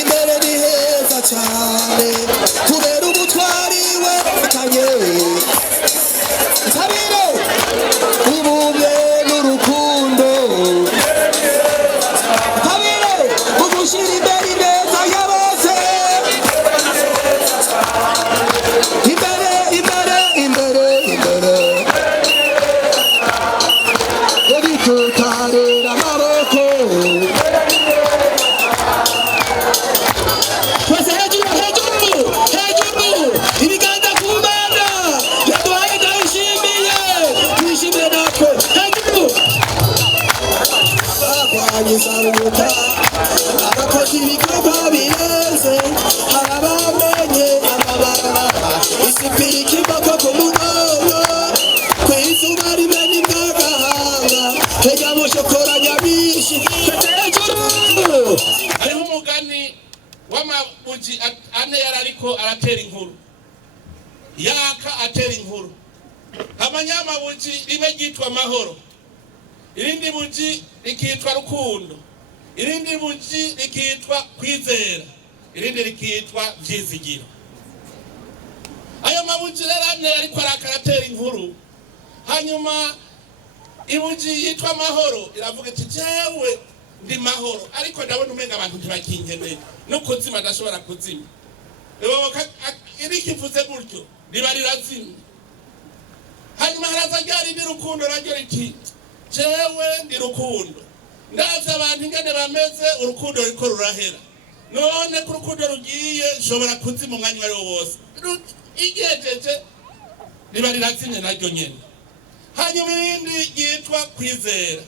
imbere ni heza cyane kubera ubutwari werekanye tabiro ubumwe n'urukundo tabiro ugushira imbere ineza ya bose imbere imbere imbere imbere tutarera amaboko twese hejuru hejuru hejuru ibiganza ku mana yaduhaye ndayishimiye twishimiye natwe hejuru abarwanyi zaruta abakoze ibikorwa birenze hari abamenye amabara isipira ikiboko ku mugongo ku izuba rimena imbwagahanga hejya mushokora nyabishi hejuru. Hariho umugani w'amabuji ane yari ariko aratera inkuru yaka atera inkuru amanyamabuji rimwe ryitwa amahoro irindi buji rikitwa rukundo irindi buji rikitwa kwizera irindi rikitwa vyizigiro. Ayo mabuji rero ane ariko aratera inkuru hanyuma ibuji yitwa amahoro iravuga iti jewe ndi mahoro ariko ndabona umenga abantu ntibakinkeneye no kuzima ndashobora kuzima irikivuze gutyo riba rirazimye. Hanyuma haraza ryari ndi rukundo naryo riti jewe ndi rukundo ndavye abantu ingene bameze urukundo ruriko rurahera none ku rukundo rugiye nshobora kuzima umwanya wari wo wose igejeje riba rirazimye naryo nyene. Hanyuma irindi ryitwa kwizera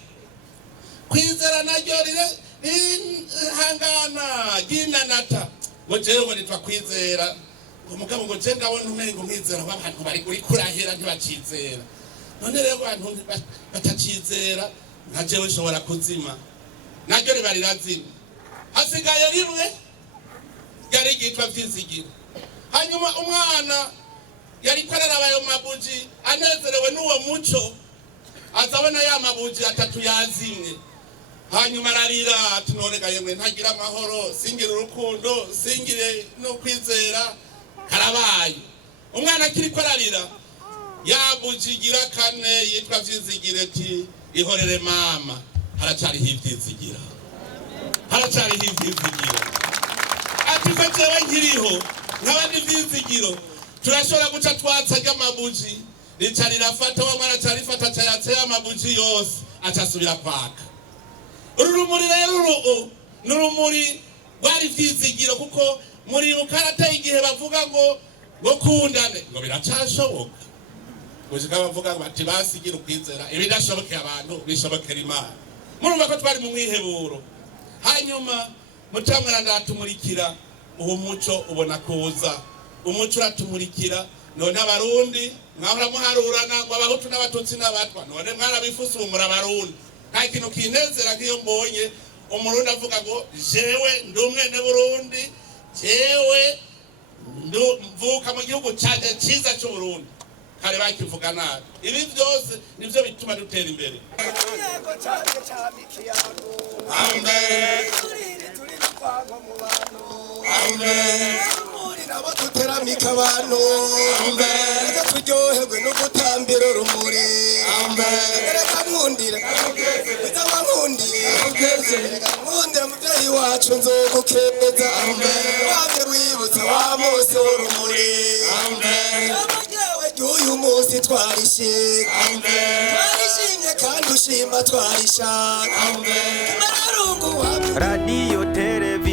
kwizera naryo hangana ginanata ngo jewe nitwa kwizera umugabo ngo je ndabona umengo mwizera abantu bari kuri kurahera ntibacizera none rero abantu batacizera nka jewe nshobora kuzima naryo riba rirazima. Hasigaye rimwe ryari ryitwa vyizigiro. Hanyuma umwana yari kwararaba ayo mabuji anezerewe n'uwo muco azabona ya mabuji atatu yazimye hanyuma ararira ati none gayemwe ntagira amahoro singire urukundo singire no kwizera karabaye. Umwana akiri kwararira ya buji gira kane yitwa vyizigire ati ihorere mama haracari hivyizigira haracari hivyizigira ati fatewe nkiriho nkabandi vyizigiro turashobora guca twatsa ry'amabuji rica rirafata wa mwana carifata cayatse y'amabuji yose acasubira kwaka. Urumuri rero n'urumuri rwari vyizigiro kuko muri bukarateye igihe bavuga ngo kundane ngo biracashoboka gushika bavuga ngo ati basigira ukwizera ibidashobokeye abantu bishobokera Imana. Murumva ko twari mu mwiheburo hanyuma mutamwana ndatumurikira uwo muco ubona kuza umuco uratumurikira none abarundi mwahora muharurana ngo abahutu n'abatutsi n'abatwa none mwarabifusa umura abarundi nta kintu kinezera nk'iyo mbonye umurundi avuga ngo jewe ndi umwene Burundi jewe mvuka mu gihugu canje ciza c'Uburundi kare bakivuga nabi. Ibi byose nivyo bituma dutera imbere. nabo tuteramika abantu turyoherwe no gutambira urumuri reka nkundire nkundire muvyeyi wacu nzogukeza wamye wibutsa wa munsi w'urumuri ry'uyu munsi twarishimye kandi ushima twarishaka Radio Televiziyo